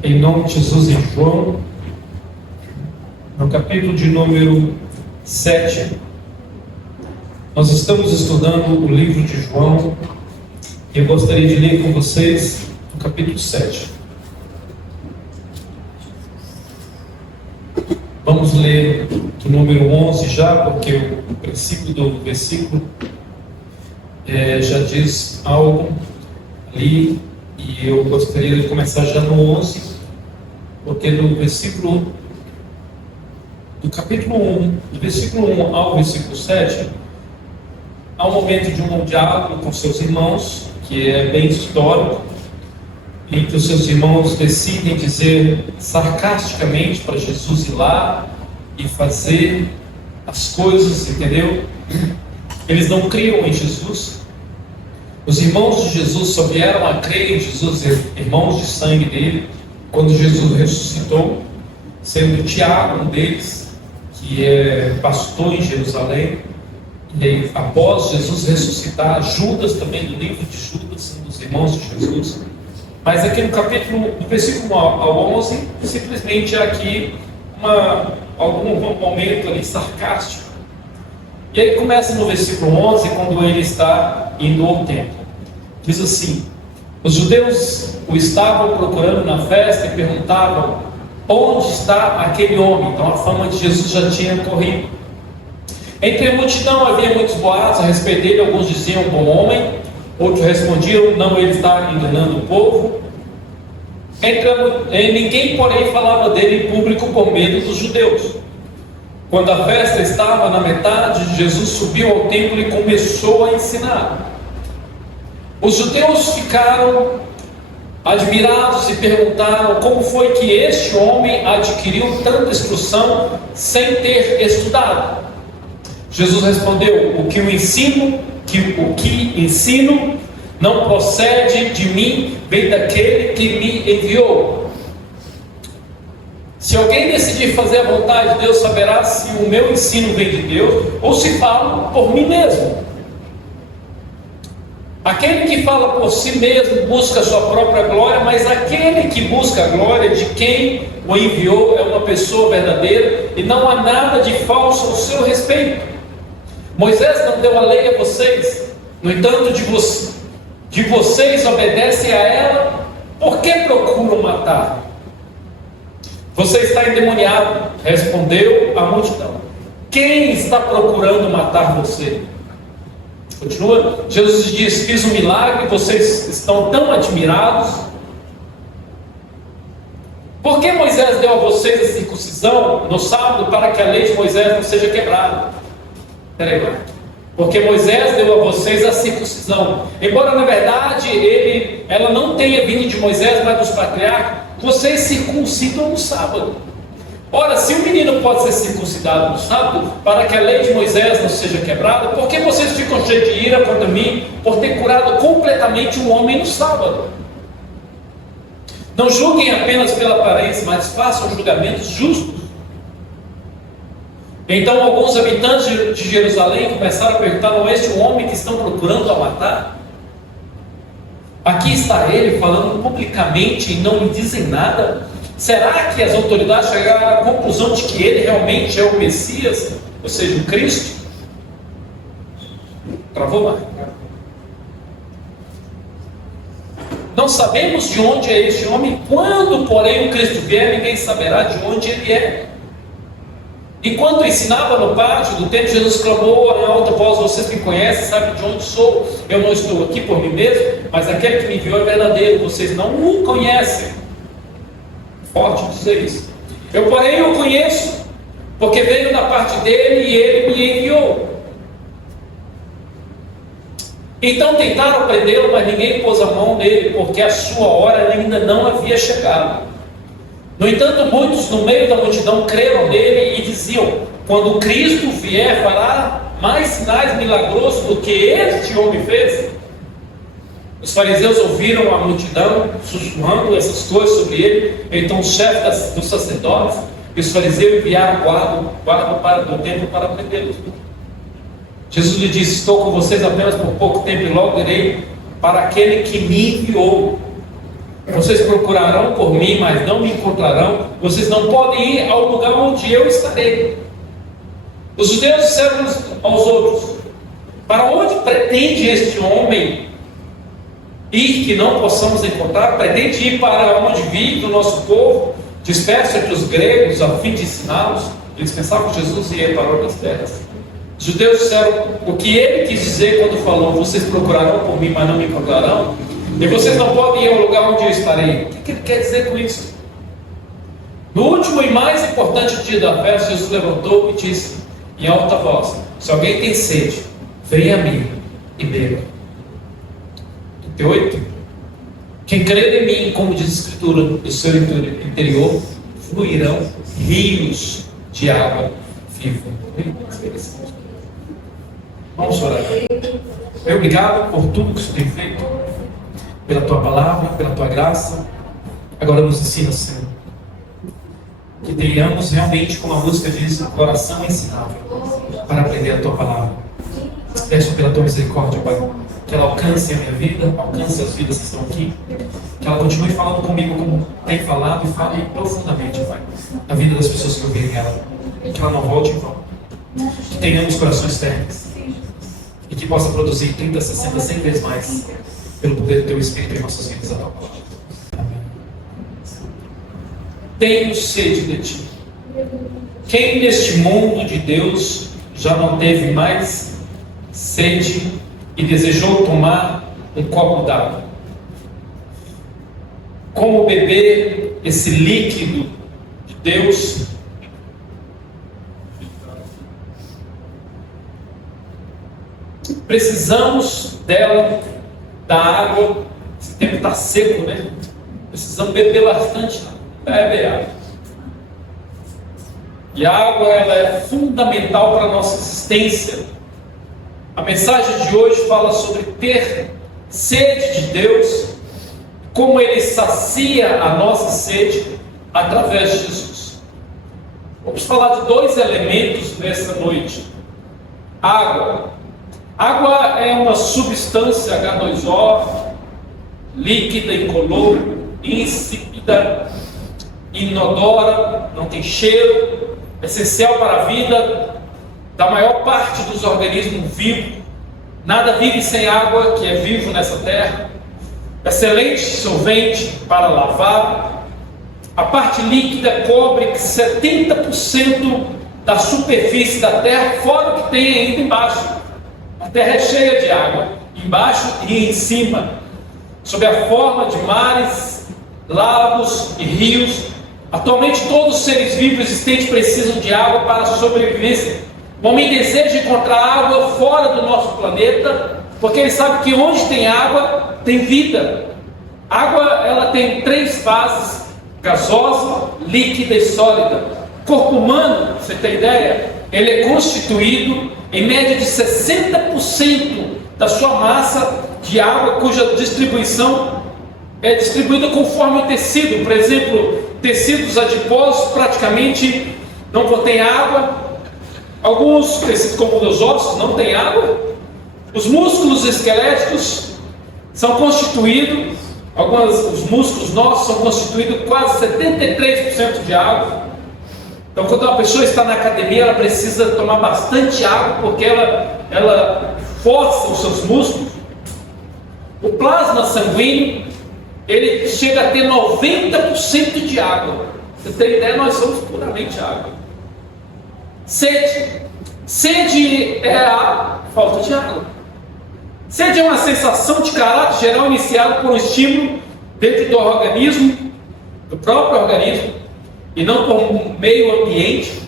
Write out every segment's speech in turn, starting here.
Em nome de Jesus, em João, no capítulo de número 7, nós estamos estudando o livro de João e eu gostaria de ler com vocês o capítulo 7. Vamos ler do número 11 já, porque o princípio do versículo já diz algo ali, e eu gostaria de começar já no 11, porque no versículo do capítulo 1, do versículo 1 ao versículo 7, há um momento de um diálogo com seus irmãos, que é bem histórico, em que os seus irmãos decidem dizer sarcasticamente para Jesus ir lá e fazer as coisas, entendeu? Eles não criam em Jesus. Os irmãos de Jesus só vieram a crer em Jesus, irmãos de sangue dele, quando Jesus ressuscitou, sendo Tiago um deles, que é pastor em Jerusalém. E aí, após Jesus ressuscitar, Judas também, do livro de Judas, um dos irmãos de Jesus. Mas aqui no capítulo, do versículo 1 ao 11, simplesmente é aqui algum momento ali sarcástico. E aí começa no versículo 11, quando ele está indo ao templo. Diz assim: os judeus o estavam procurando na festa e perguntavam: onde está aquele homem? Então a fama de Jesus já tinha corrido. Entre a multidão havia muitos boatos a respeito dele. Alguns diziam bom homem, outros respondiam não, ele está enganando o povo. Ninguém, porém, falava dele em público por medo dos judeus. Quando a festa estava na metade, Jesus subiu ao templo e começou a ensinar. Os judeus ficaram admirados e perguntaram como foi que este homem adquiriu tanta instrução sem ter estudado. Jesus respondeu: o que ensino não procede de mim, vem daquele que me enviou. Se alguém decidir fazer a vontade de Deus, saberá se o meu ensino vem de Deus ou se falo por mim mesmo. Aquele que fala por si mesmo busca a sua própria glória, mas aquele que busca a glória de quem o enviou é uma pessoa verdadeira e não há nada de falso ao seu respeito. Moisés não deu a lei a vocês, no entanto de vocês obedecem a ela, por que procuram matar? Você está endemoniado, respondeu a multidão. Quem está procurando matar você? Continua, Jesus diz: fiz um milagre, vocês estão tão admirados. Por que Moisés deu a vocês a circuncisão no sábado, para que a lei de Moisés não seja quebrada? Peraí, porque Moisés deu a vocês a circuncisão, embora na verdade ela não tenha vindo de Moisés, mas dos patriarcas. Vocês circuncidam no sábado. Ora, se o menino pode ser circuncidado no sábado, para que a lei de Moisés não seja quebrada, por que vocês ficam cheios de ira contra mim por ter curado completamente um homem no sábado? Não julguem apenas pela aparência, mas façam julgamentos justos. Então alguns habitantes de Jerusalém começaram a perguntar: não é este o homem que estão procurando a matar? Aqui está ele falando publicamente e não lhe dizem nada. Será que as autoridades chegaram à conclusão de que ele realmente é o Messias, ou seja, o Cristo? Travou mais. Não sabemos de onde é este homem. Quando, porém, o Cristo vier, ninguém saberá de onde ele é. Enquanto ensinava no pátio do templo, Jesus clamou em alta voz: vocês me conhecem, sabem de onde sou. Eu não estou aqui por mim mesmo, mas aquele que me enviou é verdadeiro. Vocês não o conhecem. Forte dizer isso. Eu, porém, o conheço, porque veio da parte dele e ele me enviou. Então tentaram prendê-lo, mas ninguém pôs a mão nele, porque a sua hora ainda não havia chegado. No entanto, muitos no meio da multidão creram nele e diziam: quando o Cristo vier, fará mais sinais milagrosos do que este homem fez. Os fariseus ouviram a multidão sussurrando essas coisas sobre ele. Então os chefes dos sacerdotes e os fariseus enviaram guarda do templo para prendê-los. Jesus lhe disse: estou com vocês apenas por pouco tempo e logo irei para aquele que me enviou. Vocês procurarão por mim, mas não me encontrarão. Vocês não podem ir ao lugar onde eu estarei. Os judeus disseram uns aos outros: para onde pretende este homem ir que não possamos encontrar? Pretende ir para onde vive o nosso povo, disperso entre os gregos, a fim de ensiná-los? Eles pensavam que Jesus ia para outras terras. Os judeus disseram o que ele quis dizer quando falou: vocês procurarão por mim, mas não me encontrarão, e vocês não podem ir ao lugar onde eu estarei. O que ele quer dizer com isso? No último e mais importante dia da festa, Jesus levantou e disse em alta voz: se alguém tem sede, venha a mim e beba. 38. Quem crer em mim, como diz a Escritura, do seu interior fluirão rios de água viva. Vamos orar. Obrigado por tudo que o Senhor tem feito, pela tua palavra, pela tua graça. Agora nos ensina, Senhor, que tenhamos realmente, como a música diz, um coração ensinável para aprender a tua palavra. Peço pela tua misericórdia, Pai, que ela alcance a minha vida, alcance as vidas que estão aqui, que ela continue falando comigo como tem falado e fale profundamente, Pai, na vida das pessoas que ouvirem ela, que ela não volte em vão, que tenhamos corações férteis e que possa produzir 30, 60, 100 vezes mais pelo poder do teu Espírito em nossas vidas. A tua palavra. Amém. Tenho sede de ti. Quem neste mundo de Deus já não teve mais sede e desejou tomar um copo d'água? Como beber esse líquido de Deus? Precisamos dela, da água. Esse tempo está seco, né? Precisamos beber bastante. Bebe água. E a água, ela é fundamental para a nossa existência. A mensagem de hoje fala sobre ter sede de Deus, como Ele sacia a nossa sede através de Jesus. Vamos falar de dois elementos nessa noite. Água. Água é uma substância H2O, líquida, incolor, insípida, inodora, não tem cheiro, essencial para a vida da maior parte dos organismos vivos. Nada vive sem água, que é vivo nessa terra. Excelente solvente para lavar. A parte líquida cobre 70% da superfície da terra, fora o que tem ainda embaixo. A terra é cheia de água, embaixo e em cima, sob a forma de mares, lagos e rios. Atualmente todos os seres vivos existentes precisam de água para a sobrevivência. O homem deseja encontrar água fora do nosso planeta, porque ele sabe que onde tem água, tem vida. A água, ela tem 3 fases: gasosa, líquida e sólida. O corpo humano, você tem ideia, ele é constituído em média de 60% da sua massa de água, cuja distribuição é distribuída conforme o tecido. Por exemplo, tecidos adiposos praticamente não contêm água. Alguns tecidos, como os ossos, não têm água. Os músculos esqueléticos são constituídos, os músculos nossos são constituídos quase 73% de água. Então, quando uma pessoa está na academia, ela precisa tomar bastante água, porque ela força os seus músculos. O plasma sanguíneo, ele chega a ter 90% de água. Você tem ideia? Nós somos puramente água. Sede. Sede é a falta de água. Sede é uma sensação de caráter geral iniciada por um estímulo dentro do organismo, do próprio organismo, e não por um meio ambiente.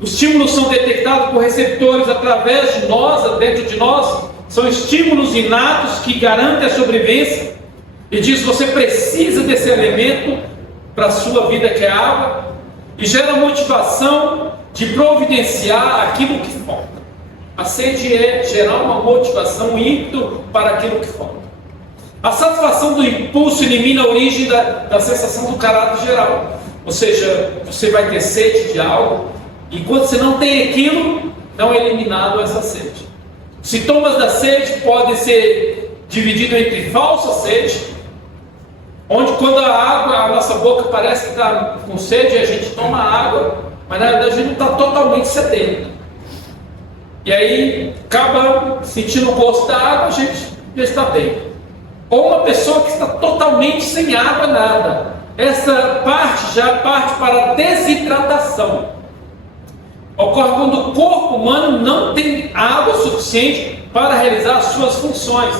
Os estímulos são detectados por receptores através de nós, dentro de nós. São estímulos inatos que garantem a sobrevivência. E diz: você precisa desse elemento para a sua vida, que é a água, e gera motivação de providenciar aquilo que falta. A sede é gerar uma motivação, um ímpeto para aquilo que falta. A satisfação do impulso elimina a origem da sensação do caráter geral. Ou seja, você vai ter sede de algo, e enquanto você não tem aquilo, não é eliminado essa sede. Os sintomas da sede podem ser divididos entre falsa sede, Onde quando a nossa boca parece que está com sede, a gente toma água, mas na verdade a gente não está totalmente sedento. E aí acaba sentindo o gosto da água, a gente já está bem. Ou uma pessoa que está totalmente sem água, nada. Essa parte já parte para a desidratação. Ocorre quando o corpo humano não tem água suficiente para realizar as suas funções.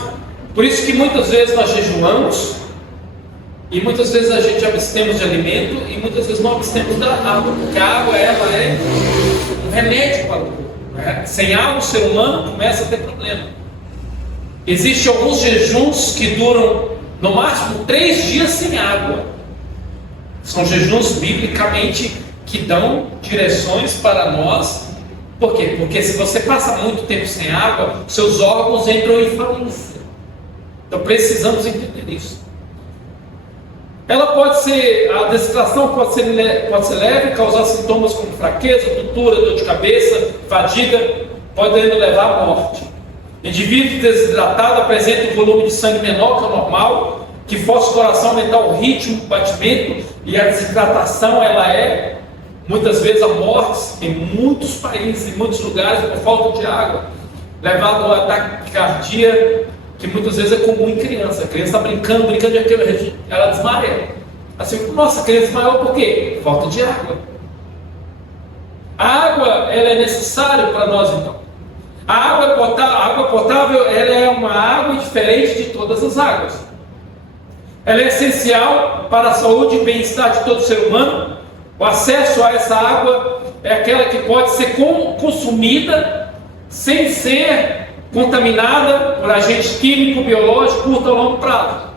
Por isso que muitas vezes nós jejuamos, e muitas vezes a gente abstemos de alimento, e muitas vezes não abstemos da água, porque a água ela é um remédio para o corpo. Né? Sem água o ser humano começa a ter problema. Existem alguns jejuns que duram no máximo 3 dias sem água. São jejuns biblicamente que dão direções para nós. Por quê? Porque se você passa muito tempo sem água, seus órgãos entram em falência. Então precisamos entender isso. Ela pode ser, a desidratação pode ser leve, causar sintomas como fraqueza, tontura, dor de cabeça, fadiga, podendo levar à morte. Indivíduo desidratado apresenta um volume de sangue menor que o normal, que força o coração a aumentar o ritmo, o batimento, e a desidratação ela é muitas vezes a morte em muitos países, em muitos lugares, por falta de água, levado ao ataque cardíaco, que muitas vezes é comum em criança. A criança está brincando de aquilo, ela desmaia. Assim, nossa, a criança desmaiou por quê? Falta de água. A água ela é necessária para nós então. A água potável ela é uma água diferente de todas as águas. Ela é essencial para a saúde e bem-estar de todo ser humano. O acesso a essa água é aquela que pode ser consumida sem ser contaminada por agente químico, biológico, curto ou longo prazo.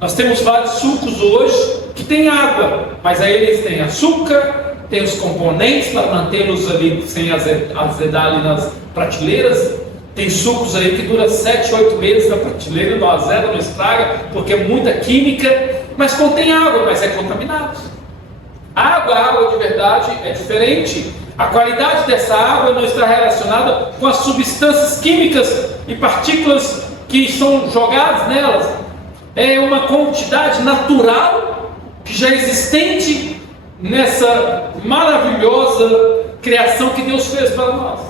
Nós temos vários sucos hoje que têm água, mas aí eles têm açúcar, tem os componentes para mantê-los ali sem azedar ali nas prateleiras. Tem sucos aí que duram 7, 8 meses na prateleira, não azeda, não estraga, porque é muita química, mas contém água, mas é contaminado. A água de verdade é diferente. A qualidade dessa água não está relacionada com as substâncias químicas e partículas que são jogadas nelas. É uma quantidade natural que já é existente nessa maravilhosa criação que Deus fez para nós.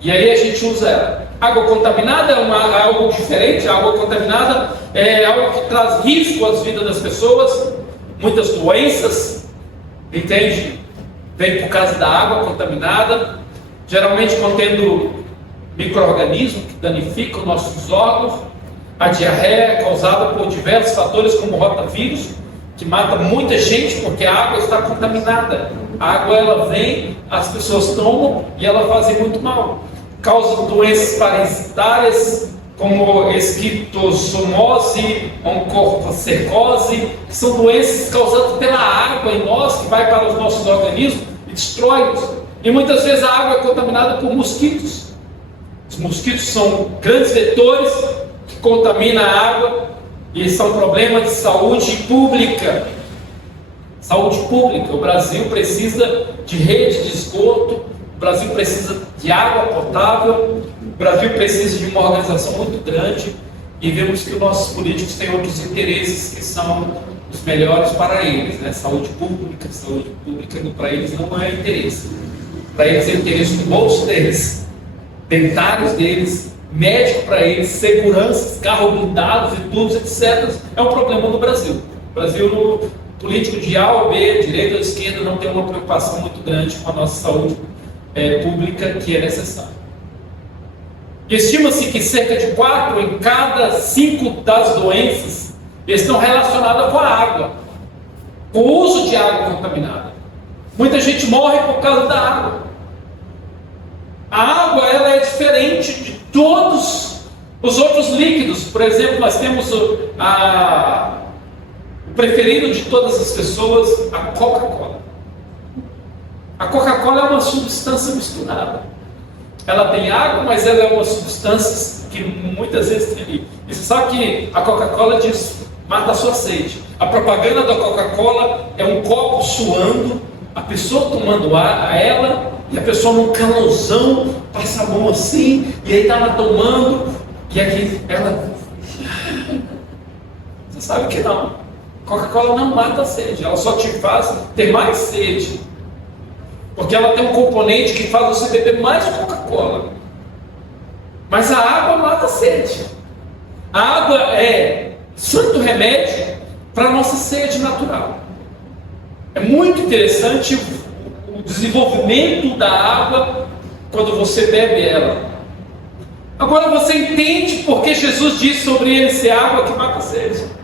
E aí a gente usa ela. Água contaminada é algo diferente. A água contaminada é algo que traz risco às vidas das pessoas, muitas doenças, entende? Vem por causa da água contaminada, geralmente contendo micro-organismos que danificam nossos órgãos. A diarreia é causada por diversos fatores, como rotavírus, que mata muita gente porque a água está contaminada. A água ela vem, as pessoas tomam e ela faz muito mal. Causa doenças parasitárias, como esquistossomose, oncocercose, que são doenças causadas pela água em nós, que vai para os nossos organismos e destrói-os. E muitas vezes a água é contaminada por mosquitos. Os mosquitos são grandes vetores que contaminam a água e são problemas de saúde pública. Saúde pública. O Brasil precisa de rede de esgoto, o Brasil precisa de água potável, o Brasil precisa de uma organização muito grande, e vemos que os nossos políticos têm outros interesses que são os melhores para eles, né? Saúde pública para eles não é interesse. Para eles é interesse do bolso deles, dentários deles, médico para eles, seguranças, carros blindados e tudo, etc. É um problema no Brasil. O Brasil, no político de A ou B, direita ou esquerda, não tem uma preocupação muito grande com a nossa saúde pública que é necessária. Estima-se que cerca de 4 em cada 5 das doenças estão relacionadas com a água, com o uso de água contaminada. Muita gente morre por causa da água. A água ela é diferente de todos os outros líquidos. Por exemplo, nós temos o preferido de todas as pessoas, a Coca-Cola. A Coca-Cola é uma substância misturada. Ela tem água, mas ela é uma substância que muitas vezes tem ali. E você sabe que a Coca-Cola diz, mata a sua sede. A propaganda da Coca-Cola é um copo suando, a pessoa tomando ar a ela, e a pessoa num calorzão, passa a mão assim, e aí está ela tomando, e aqui ela... Você Sabe que não. Coca-Cola não mata a sede, ela só te faz ter mais sede. Porque ela tem um componente que faz você beber mais Coca-Cola. Mas a água mata a sede. A água é santo remédio para a nossa sede natural. É muito interessante o desenvolvimento da água quando você bebe ela. Agora você entende porque Jesus disse sobre ele ser água que mata a sede.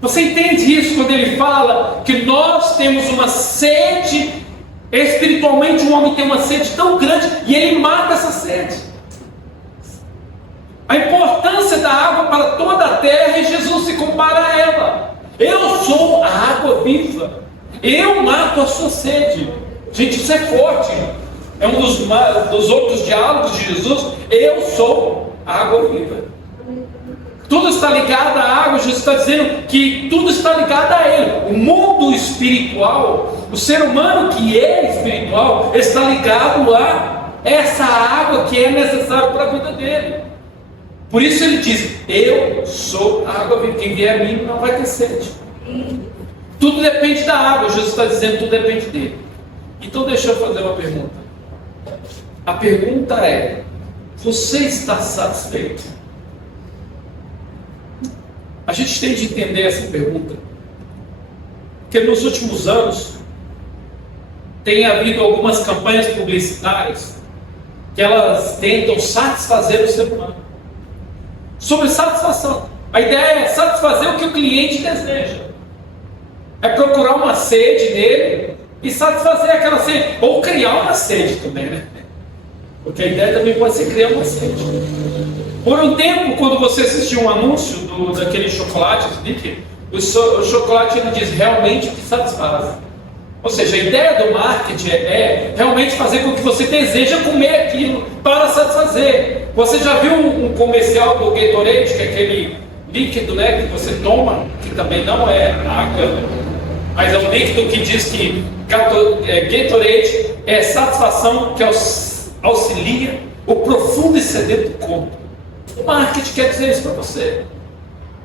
Você entende isso quando ele fala que nós temos uma sede, espiritualmente o homem tem uma sede tão grande e ele mata essa sede. A importância da água para toda a terra e Jesus se compara a ela. Eu sou a água viva, eu mato a sua sede. Gente, isso é forte. É um dos outros diálogos de Jesus. Eu sou a água viva. Tudo está ligado à água. Jesus está dizendo que tudo está ligado a Ele. O mundo espiritual, o ser humano que é espiritual, está ligado a essa água que é necessária para a vida dele. Por isso ele diz: eu sou a água viva. Quem vier a mim não vai ter sede. Tudo depende da água. Jesus está dizendo que tudo depende dele. Então deixa eu fazer uma pergunta. A pergunta é: você está satisfeito? A gente tem de entender essa pergunta, porque nos últimos anos tem havido algumas campanhas publicitárias que elas tentam satisfazer o ser humano. Sobre satisfação, a ideia é satisfazer o que o cliente deseja, é procurar uma sede nele e satisfazer aquela sede, ou criar uma sede também, né? Porque a ideia também pode ser criar uma sede. Por um tempo, quando você assistiu um anúncio daquele chocolate, o chocolate ele diz realmente o que satisfaz. Ou seja, a ideia do marketing é realmente fazer com que você deseja comer aquilo para satisfazer. Você já viu um comercial do Gatorade, que é aquele líquido, né, que você toma, que também não é água, mas é um líquido que diz que Gatorade é satisfação que auxilia o profundo e sedento corpo. O marketing quer dizer isso para você.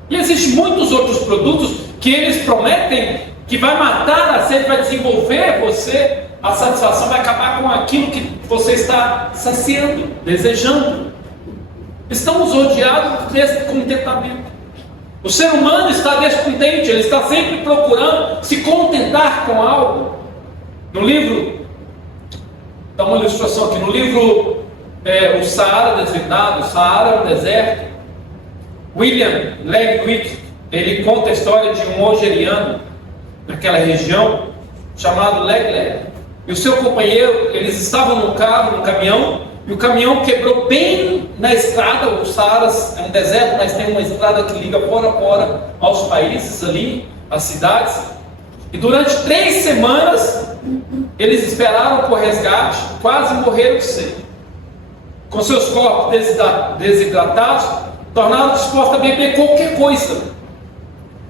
E existem muitos outros produtos que eles prometem que vai matar a sede, vai desenvolver você, a satisfação vai acabar com aquilo que você está saciando, desejando. Estamos rodeados desse contentamento. O ser humano está descontente, ele está sempre procurando se contentar com algo. No livro, dá uma ilustração aqui, no livro O Saara Desvendado, o Saara é um deserto. William Legwick, ele conta a história de um algeriano naquela região, chamado Legleg. E o seu companheiro, eles estavam no carro, no caminhão, e o caminhão quebrou bem na estrada. O Saara é um deserto, mas tem uma estrada que liga fora a fora aos países ali, às cidades. E durante 3 semanas, eles esperaram por resgate, quase morreram de sede. Com seus corpos desidratados, tornaram dispostos a beber qualquer coisa.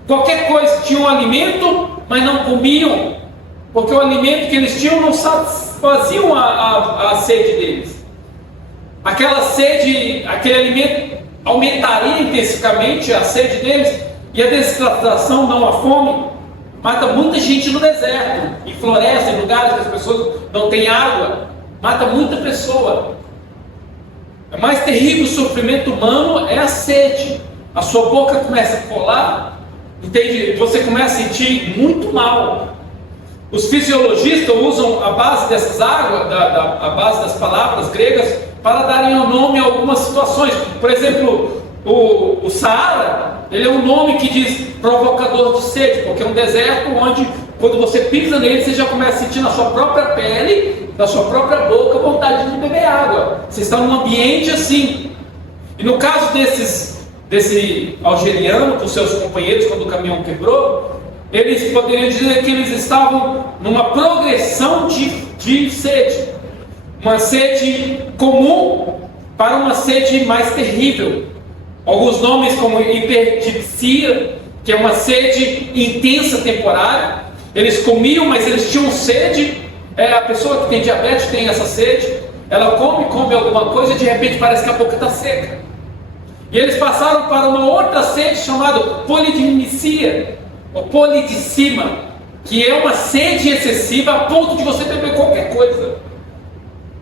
Qualquer coisa, tinham alimento, mas não comiam, porque o alimento que eles tinham não satisfaziam a sede deles. Aquela sede, aquele alimento aumentaria intensivamente a sede deles, e a desidratação, não a fome, mata muita gente no deserto, em florestas, em lugares que as pessoas não têm água, mata muita pessoa. O mais terrível sofrimento humano é a sede. A sua boca começa a colar, entende? Você começa a sentir muito mal. Os fisiologistas usam a base dessas águas, a base das palavras gregas, para darem um nome a algumas situações. Por exemplo, o Saara, ele é um nome que diz provocador de sede, porque é um deserto onde, quando você pisa nele, você já começa a sentir na sua própria pele, na sua própria boca, vontade de beber água. Você está num ambiente assim. E no caso desse algeriano, com seus companheiros, quando o caminhão quebrou, eles poderiam dizer que eles estavam numa progressão de sede. Uma sede comum para uma sede mais terrível. Alguns nomes como hipertipsia, que é uma sede intensa temporária. Eles comiam, mas eles tinham sede. A pessoa que tem diabetes tem essa sede. Ela come alguma coisa e de repente parece que a boca está seca. E eles passaram para uma outra sede chamada polidicimia, ou polidicima, que é uma sede excessiva a ponto de você beber qualquer coisa.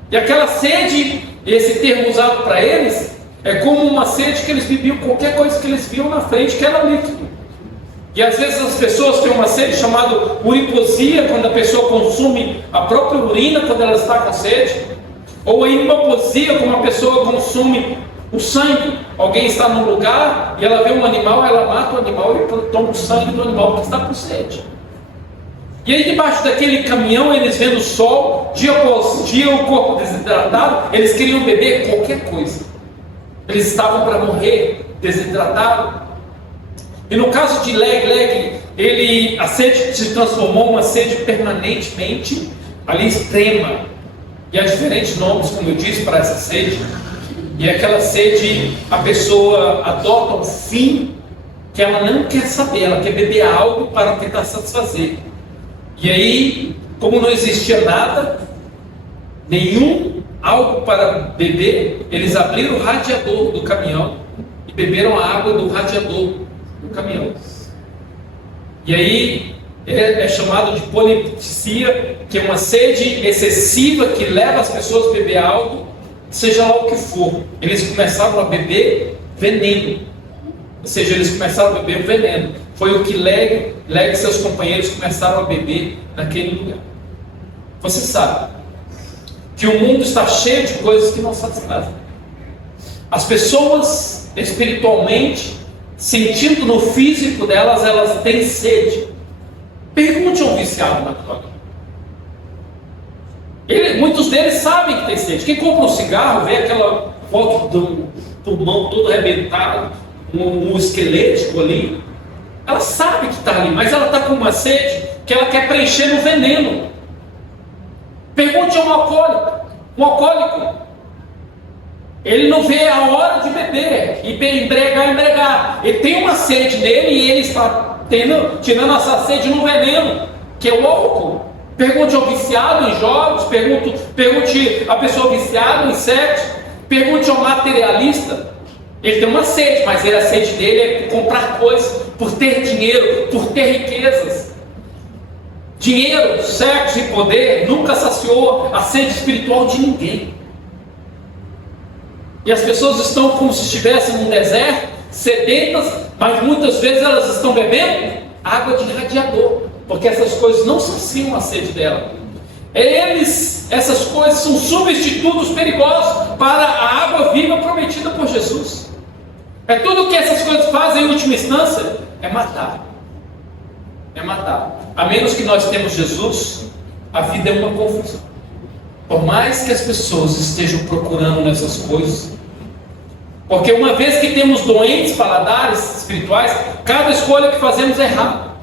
E aquela sede, esse termo usado para eles, é como uma sede que eles bebiam qualquer coisa que eles viam na frente, que era líquido. E às vezes as pessoas têm uma sede chamada uriposia, quando a pessoa consome a própria urina quando ela está com sede. Ou a hemaposia, quando a pessoa consome o sangue. Alguém está num lugar e ela vê um animal, ela mata o animal e toma o sangue do animal que está com sede. E aí debaixo daquele caminhão, eles vendo o sol, dia após dia, o corpo desidratado, eles queriam beber qualquer coisa. Eles estavam para morrer desidratado. E no caso de Leg, a sede se transformou em uma sede permanentemente ali extrema. E há diferentes nomes, como eu disse, para essa sede. E aquela sede, a pessoa adota um fim que ela não quer saber, ela quer beber algo para tentar satisfazer. E aí, como não existia nada, algo para beber, eles abriram o radiador do caminhão e beberam a água do radiador do caminhão. E aí é chamado de polidicimia, que é uma sede excessiva que leva as pessoas a beber algo, seja lá o que for. Eles começaram a beber veneno, ou seja, eles começaram a beber veneno. Foi o que Leg e seus companheiros começaram a beber naquele lugar. Você sabe que o mundo está cheio de coisas que não satisfazem. As pessoas espiritualmente, sentindo no físico delas, elas têm sede. Pergunte a um viciado na droga. Muitos deles sabem que tem sede. Quem compra um cigarro, vê aquela foto do pulmão todo arrebentado, um esquelético ali. Ela sabe que está ali, mas ela está com uma sede que ela quer preencher no veneno. Pergunte a um alcoólico. Um alcoólico, ele não vê a hora de beber e embriagar. Ele tem uma sede nele e ele está tirando essa sede no veneno, que é o álcool. Pergunte ao viciado em jogos, pergunte à pessoa viciada em sexo, pergunte ao materialista. Ele tem uma sede, mas a sede dele é por comprar coisas, por ter dinheiro, por ter riquezas. Dinheiro, sexo e poder nunca saciou a sede espiritual de ninguém. E as pessoas estão como se estivessem num deserto, sedentas, mas muitas vezes elas estão bebendo água de radiador, porque essas coisas não saciam a sede dela. Essas coisas são substitutos perigosos para a água viva prometida por Jesus. Tudo que essas coisas fazem em última instância é matar. A menos que nós temos Jesus, a vida é uma confusão. Por mais que as pessoas estejam procurando nessas coisas, porque uma vez que temos doentes paladares espirituais, cada escolha que fazemos é errada.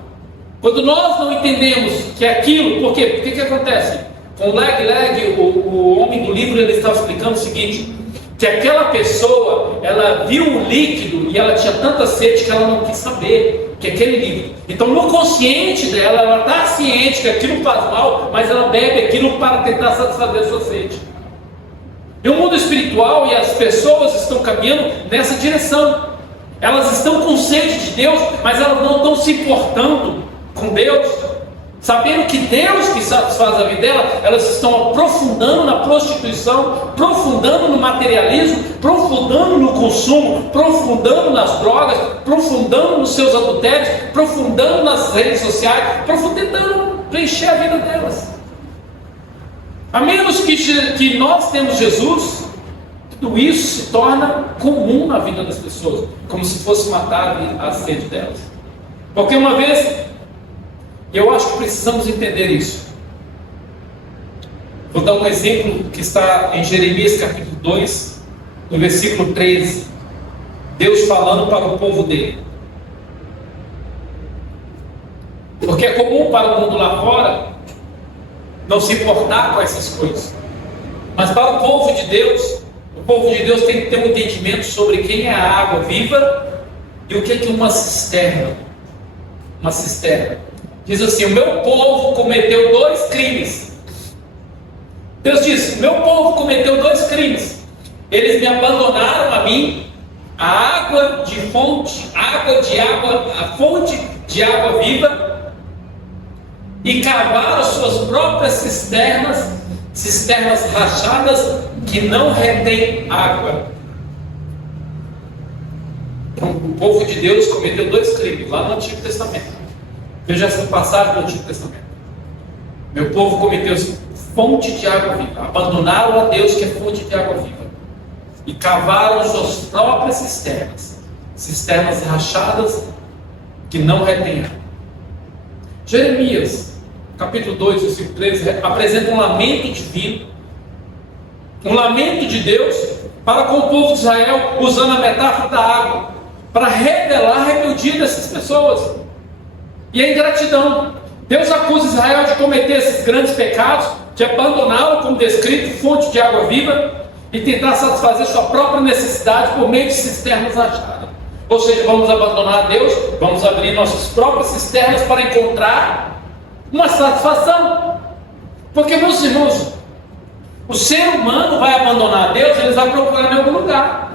Quando nós não entendemos que é aquilo, por quê? O que acontece? Com Leg, o homem do livro, ele estava explicando o seguinte, que aquela pessoa, ela viu o líquido e ela tinha tanta sede que ela não quis saber que aquele líquido. Então no consciente dela, ela está ciente que aquilo faz mal, mas ela bebe aquilo para tentar satisfazer a sua sede. E o mundo espiritual e as pessoas estão caminhando nessa direção. Elas estão com sede de Deus, mas elas não estão se importando com Deus, sabendo que Deus que satisfaz a vida dela. Elas estão aprofundando na prostituição, aprofundando no materialismo, aprofundando no consumo, aprofundando nas drogas, aprofundando nos seus adultérios, aprofundando nas redes sociais, tentando preencher a vida delas. A menos que nós temos Jesus, tudo isso se torna comum na vida das pessoas, como se fosse matar a sede delas. Porque uma vez, eu acho que precisamos entender isso. Vou dar um exemplo que está em Jeremias capítulo 2, no versículo 13. Deus falando para o povo dele. Porque é comum para o mundo lá fora não se importar com essas coisas. Mas para o povo de Deus tem que ter um entendimento sobre quem é a água viva e o que é uma cisterna. Uma cisterna. Diz assim: o meu povo cometeu 2 crimes. Deus diz: o meu povo cometeu 2 crimes. Eles me abandonaram a mim, a água de fonte, a fonte de água viva, e cavaram suas próprias cisternas rachadas que não retêm água. Então, o povo de Deus cometeu 2 crimes lá no Antigo Testamento. Veja essa passagem do Antigo Testamento. Meu povo cometeu fonte de água viva, abandonaram a Deus que é fonte de água viva, e cavaram suas próprias cisternas rachadas que não retêm água. Jeremias, capítulo 2, versículo 13, apresenta um lamento divino, um lamento de Deus para com o povo de Israel, usando a metáfora da água, para revelar a rebeldia dessas pessoas e a ingratidão. Deus acusa Israel de cometer esses grandes pecados, de abandoná-lo, como descrito, fonte de água viva, e tentar satisfazer sua própria necessidade por meio de cisternas rachadas. Ou seja, vamos abandonar a Deus, vamos abrir nossas próprias cisternas para encontrar uma satisfação. Porque, meus irmãos, o ser humano vai abandonar a Deus, ele vai procurar em algum lugar.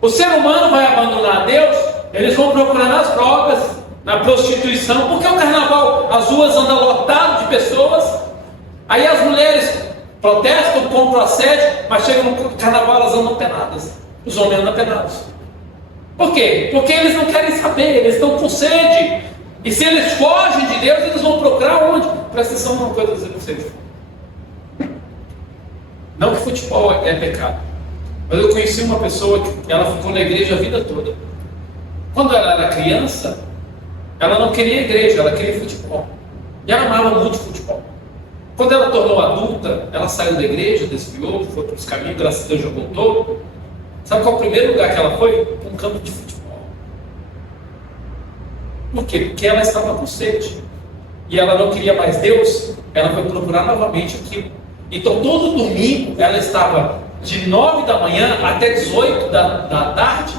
O ser humano vai abandonar a Deus, eles vão procurar nas drogas, na prostituição, porque o carnaval, as ruas andam lotadas de pessoas, aí as mulheres protestam, compram assédio, mas chegam no carnaval, elas andam penadas, os homens andam penados. Por quê? Porque eles não querem saber, eles estão com sede, e se eles fogem de Deus, eles vão procurar onde? Presta atenção numa coisa que vocês. Não que futebol é pecado, mas eu conheci uma pessoa que ela ficou na igreja a vida toda. Quando ela era criança, ela não queria igreja, ela queria futebol. E ela amava muito futebol. Quando ela tornou adulta, ela saiu da igreja, desviou, foi para os caminhos, graças a Deus já voltou. Sabe qual é o primeiro lugar que ela foi? Um campo de futebol. Por quê? Porque ela estava com sede. E ela não queria mais Deus, ela foi procurar novamente aquilo. Então todo domingo ela estava de 9 da manhã até 18 da tarde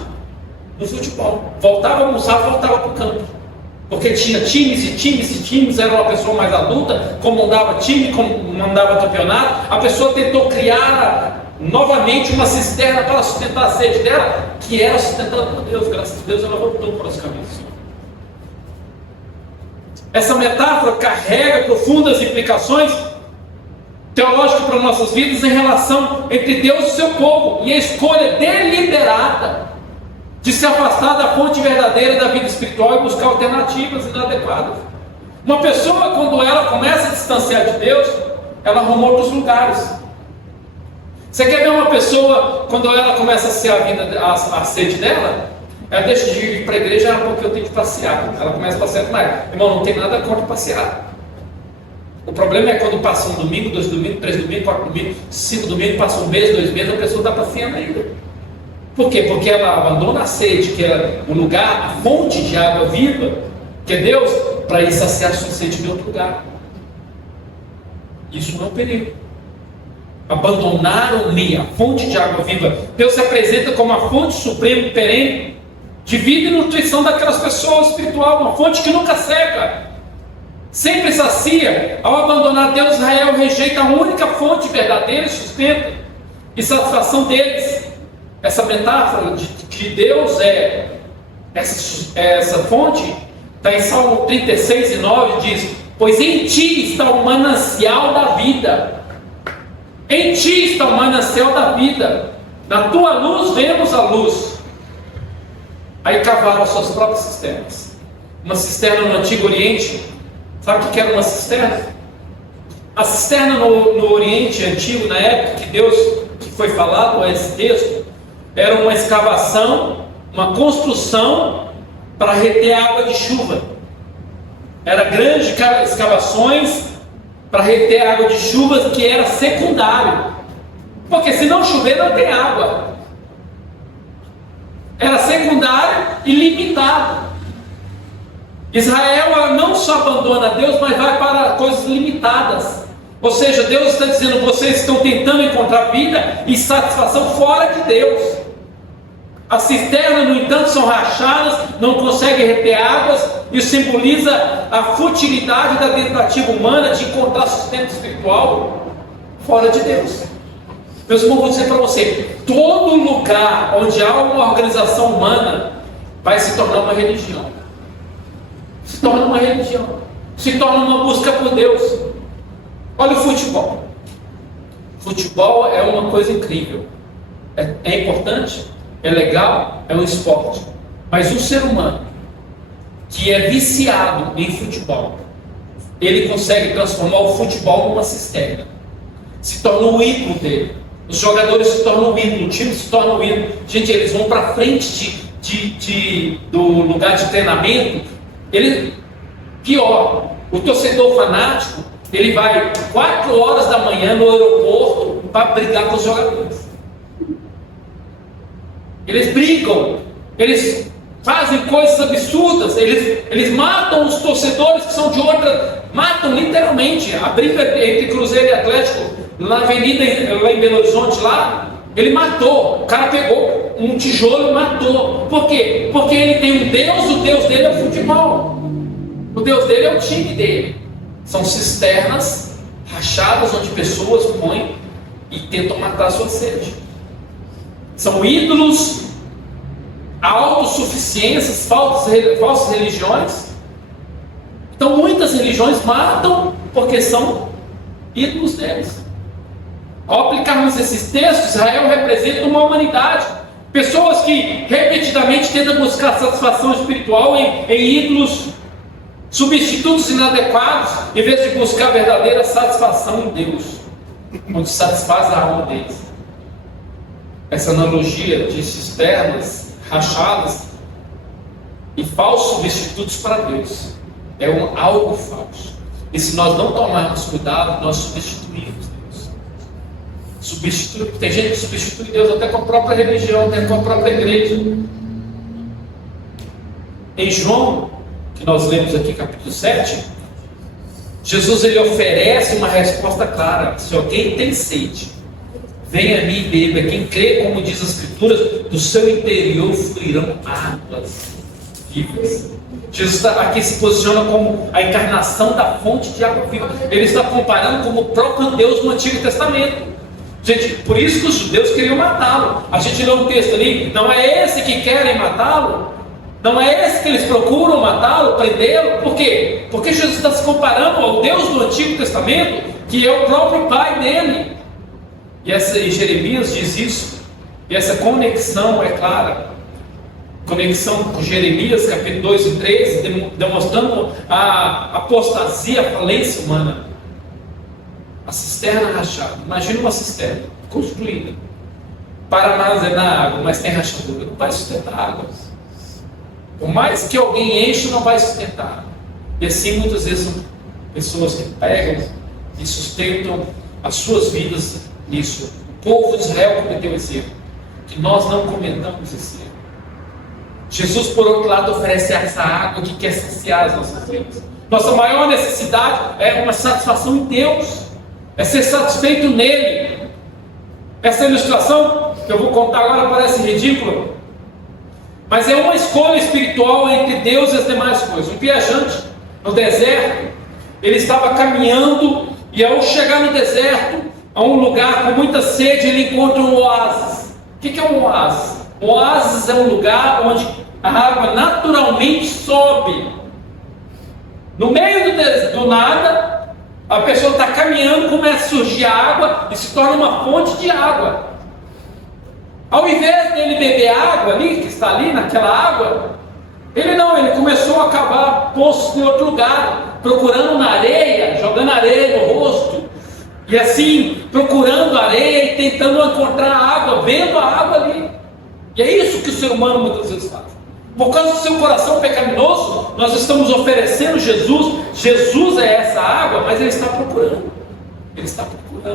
no futebol. Voltava a almoçar, voltava para o campo. Porque tinha times, era uma pessoa mais adulta, comandava time, comandava campeonato. A pessoa tentou criar novamente uma cisterna para sustentar a sede dela, que era sustentada por Deus. Graças a Deus ela voltou para os caminhos. Essa metáfora carrega profundas implicações teológicas para nossas vidas em relação entre Deus e seu povo, e a escolha deliberada de se afastar da fonte verdadeira da vida espiritual e buscar alternativas inadequadas. Uma pessoa, quando ela começa a distanciar de Deus, ela arruma outros lugares. Você quer ver uma pessoa, quando ela começa a ser a sede dela, ela deixa de ir para a igreja porque eu tenho que passear. Ela começa a passear demais. Irmão, não tem nada contra passear. O problema é quando passa um domingo, 2 domingos, 3 domingos, 4 domingos, 5 domingos, passa 1 mês, 2 meses, a pessoa está passeando ainda. Por quê? Porque ela abandona a sede, que é o lugar, a fonte de água viva, que é Deus, para ir saciar a sua sede em outro lugar. Isso não é um perigo. Abandonaram-lhe a fonte de água viva. Deus se apresenta como a fonte suprema e perene de vida e nutrição daquelas pessoas espiritual, uma fonte que nunca seca, sempre sacia. Ao abandonar Deus, Israel rejeita a única fonte verdadeira e sustento e satisfação deles. Essa metáfora de que Deus é essa fonte está em Salmo 36:9, diz: pois em ti está o manancial da vida. Em ti está o manancial da vida. Na tua luz vemos a luz. Aí cavaram suas próprias cisternas. Uma cisterna no Antigo Oriente. Sabe o que era uma cisterna? A cisterna no Oriente Antigo, na época que foi falado esse texto, era uma escavação, uma construção para reter água de chuva. Era grandes escavações para reter água de chuva, que era secundário. Porque se não chover, não tem água. Era secundário e limitado. Israel não só abandona Deus, mas vai para coisas limitadas. Ou seja, Deus está dizendo: vocês estão tentando encontrar vida e satisfação fora de Deus. As cisternas, no entanto, são rachadas, não conseguem reter águas. Isso simboliza a futilidade da tentativa humana de encontrar sustento espiritual fora de Deus. Meus irmãos, vou dizer para você: todo lugar onde há uma organização humana vai se tornar uma religião. Se torna uma religião. Se torna uma busca por Deus. Olha o futebol. Futebol é uma coisa incrível. É importante, é legal, é um esporte. Mas o ser humano que é viciado em futebol, ele consegue transformar o futebol numa cisterna. Se torna o ídolo dele. Os jogadores se tornam o ídolo, o time se torna o ídolo. Gente, eles vão para frente do lugar de treinamento. Pior, o torcedor fanático, ele vai 4 horas da manhã no aeroporto para brigar com os jogadores. Eles brigam, eles fazem coisas absurdas, eles matam os torcedores que são de outra, matam literalmente. A briga entre Cruzeiro e Atlético na avenida lá em Belo Horizonte, lá, ele matou. O cara pegou um tijolo e matou. Por quê? Porque ele tem um Deus, o Deus dele é o futebol. O Deus dele é o time dele. São cisternas rachadas onde pessoas põem e tentam matar a sua sede. São ídolos, autossuficiências, falsas religiões. Então muitas religiões matam porque são ídolos deles. Ao aplicarmos esses textos, Israel representa uma humanidade. Pessoas que repetidamente tentam buscar satisfação espiritual em ídolos, substitutos inadequados, em vez de buscar a verdadeira satisfação em Deus, onde satisfaz a alma deles. Essa analogia de cisternas rachadas e falsos substitutos para Deus é algo falso. E se nós não tomarmos cuidado, nós substituímos Deus. Tem gente que substitui Deus até com a própria religião, até com a própria igreja. Em João, que nós lemos aqui, capítulo 7, Jesus ele oferece uma resposta clara: se alguém tem sede, venha a mim e beba. Quem crê, como diz as Escrituras, do seu interior fluirão águas vivas. Jesus aqui se posiciona como a encarnação da fonte de água viva. Ele está comparando como o próprio Deus no Antigo Testamento. Gente, por isso que os judeus queriam matá-lo. A gente lê um texto ali, não é esse que querem matá-lo, não é esse que eles procuram matá-lo, prendê-lo. Por quê? Porque Jesus está se comparando ao Deus do Antigo Testamento, que é o próprio Pai dele. E Jeremias diz isso, e essa conexão é clara. Conexão com Jeremias, capítulo 2 e 3, demonstrando a apostasia, a falência humana. A cisterna rachada. Imagina uma cisterna construída para armazenar água, mas tem rachadura. Não vai sustentar água. Por mais que alguém enche, não vai sustentar. E assim muitas vezes são pessoas que pegam e sustentam as suas vidas nisso. O povo de Israel cometeu esse erro, que nós não cometamos esse erro. Jesus, por outro lado, oferece essa água que quer saciar as nossas vidas. Nossa maior necessidade é uma satisfação em Deus, é ser satisfeito nele. Essa ilustração que eu vou contar agora parece ridícula, mas é uma escolha espiritual entre Deus e as demais coisas. Um viajante no deserto, ele estava caminhando, e ao chegar no deserto, a um lugar com muita sede, ele encontra um oásis. O que é um oásis? Um oásis é um lugar onde a água naturalmente sobe. No meio do nada, a pessoa está caminhando, começa a surgir água e se torna uma fonte de água. Ao invés dele beber água ali, que está ali naquela água, ele começou a cavar poços em outro lugar, procurando na areia, jogando areia no rosto, e assim, procurando areia e tentando encontrar água, vendo a água ali. E é isso que o ser humano muitas vezes faz. Por causa do seu coração pecaminoso, nós estamos oferecendo Jesus. Jesus é essa água, mas ele está procurando.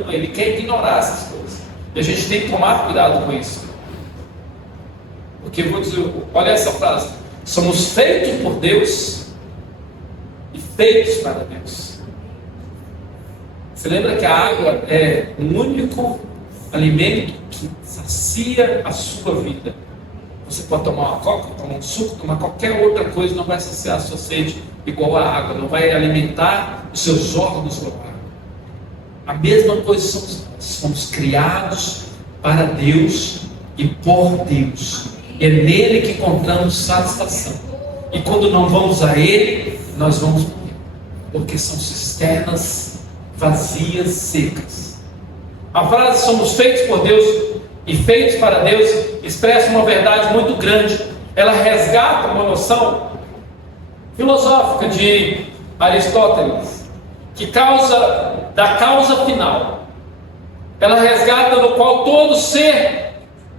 Ele quer ignorar essas coisas. E a gente tem que tomar cuidado com isso. Porque eu vou dizer, olha essa frase: somos feitos por Deus e feitos para Deus. Você lembra que a água é o único alimento que sacia a sua vida. Você pode tomar uma coca, tomar um suco, tomar qualquer outra coisa, não vai saciar a sua sede igual a água, não vai alimentar os seus órgãos locais. A mesma coisa somos criados para Deus e por Deus. É nele que encontramos satisfação. E quando não vamos a Ele, nós vamos morrer, porque são cisternas vazias, secas. A frase "somos feitos por Deus e feitos para Deus" expressa uma verdade muito grande. Ela resgata uma noção filosófica de Aristóteles, que da causa final. Ela resgata no qual todo ser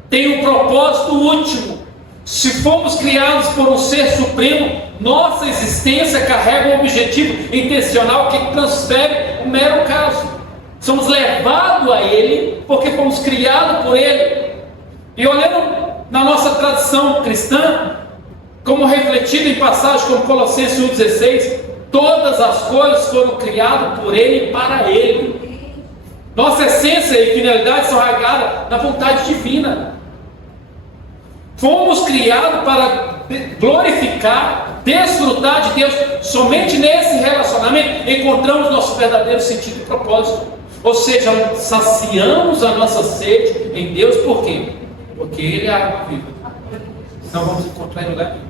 tem um propósito último. Se fomos criados por um ser supremo, nossa existência carrega um objetivo intencional que transfere o mero caso. Somos levados a Ele porque fomos criados por Ele. E olhando na nossa tradição cristã, como refletido em passagens como Colossenses 1,16, todas as coisas foram criadas por Ele e para Ele. Nossa essência e finalidade são arraigadas na vontade divina. Fomos criados para glorificar, desfrutar de Deus. Somente nesse relacionamento encontramos nosso verdadeiro sentido e propósito. Ou seja, saciamos a nossa sede em Deus. Por quê? Porque Ele é a água viva. Não vamos encontrar em lugar nenhum.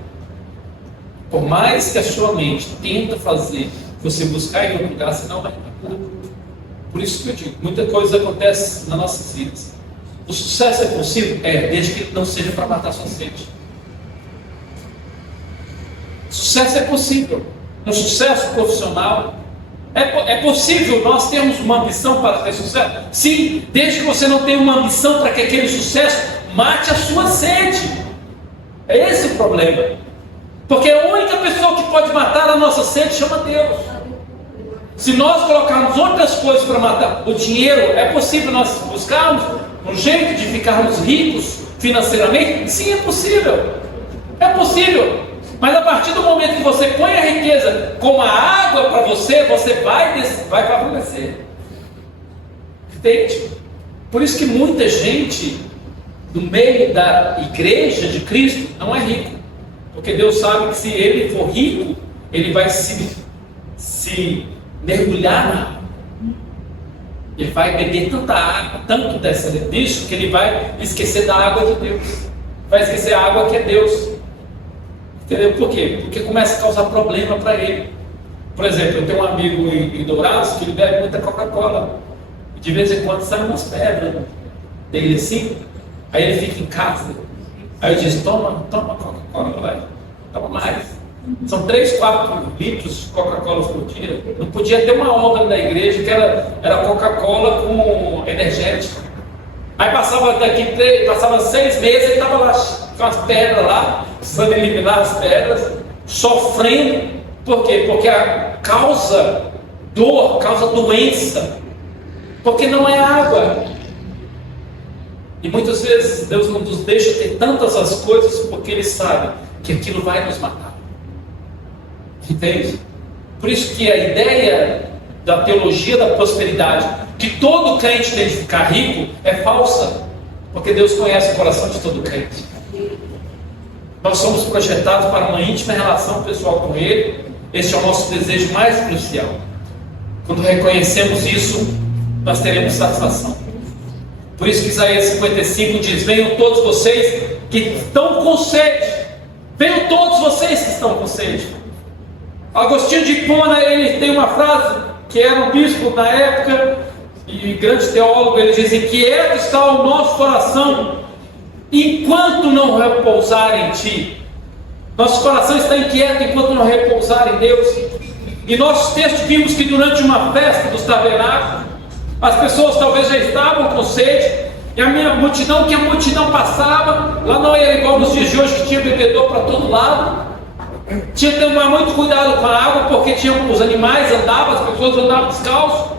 Por mais que a sua mente tenta fazer você buscar em outro lugar, você não vai encontrar. Por isso que eu digo, muita coisa acontece nas nossas vidas. O sucesso é possível? É, desde que não seja para matar sua sede. Sucesso é possível. Um sucesso profissional. É possível nós termos uma ambição para ter sucesso? Sim, desde que você não tenha uma ambição para que aquele sucesso mate a sua sede. É esse o problema. Porque a única pessoa que pode matar a nossa sede chama Deus. Se nós colocarmos outras coisas para matar o dinheiro, é possível nós buscarmos um jeito de ficarmos ricos financeiramente? Sim, é possível. É possível. Mas a partir do momento que você põe a riqueza como a água para você, você vai favorecer. Entende? Por isso que muita gente no meio da igreja de Cristo não é rico. Porque Deus sabe que se ele for rico, ele vai se mergulhar na água. Ele vai beber tanta água, tanto disso, que ele vai esquecer da água de Deus. Vai esquecer a água que é Deus. Entendeu? Por quê? Porque começa a causar problema para ele. Por exemplo, eu tenho um amigo em Dourados que ele bebe muita Coca-Cola. E de vez em quando saem umas pedras dele assim. Aí ele fica em casa. Aí eu disse: toma Coca-Cola, vai. Toma mais. São 3, 4 litros de Coca-Cola por dia. Não podia ter uma obra da igreja que era Coca-Cola com energético. Aí passava 6 meses, ele estava lá com as pedras lá, precisando eliminar as pedras, sofrendo. Por quê? Porque causa dor, causa doença. Porque não é água. E muitas vezes Deus não nos deixa ter tantas as coisas porque Ele sabe que aquilo vai nos matar. Entende? Por isso que a ideia da teologia da prosperidade, que todo crente tem de ficar rico, é falsa. Porque Deus conhece o coração de todo crente. Nós somos projetados para uma íntima relação pessoal com Ele. Este é o nosso desejo mais crucial. Quando reconhecemos isso, nós teremos satisfação. Por isso que Isaías 55 diz: venham todos vocês que estão com sede. Venham todos vocês que estão com sede. Agostinho de Hipona, ele tem uma frase, que era um bispo na época e grande teólogo. Ele diz: inquieto está o nosso coração enquanto não repousar em Ti. Nosso coração está inquieto enquanto não repousar em Deus. E nosso texto vimos que durante uma festa dos tabernáculos, as pessoas talvez já estavam com sede, e a multidão passava. Lá não era igual nos dias de hoje, que tinha bebedor para todo lado. Tinha que tomar muito cuidado com a água, porque os animais andavam, as pessoas andavam descalços.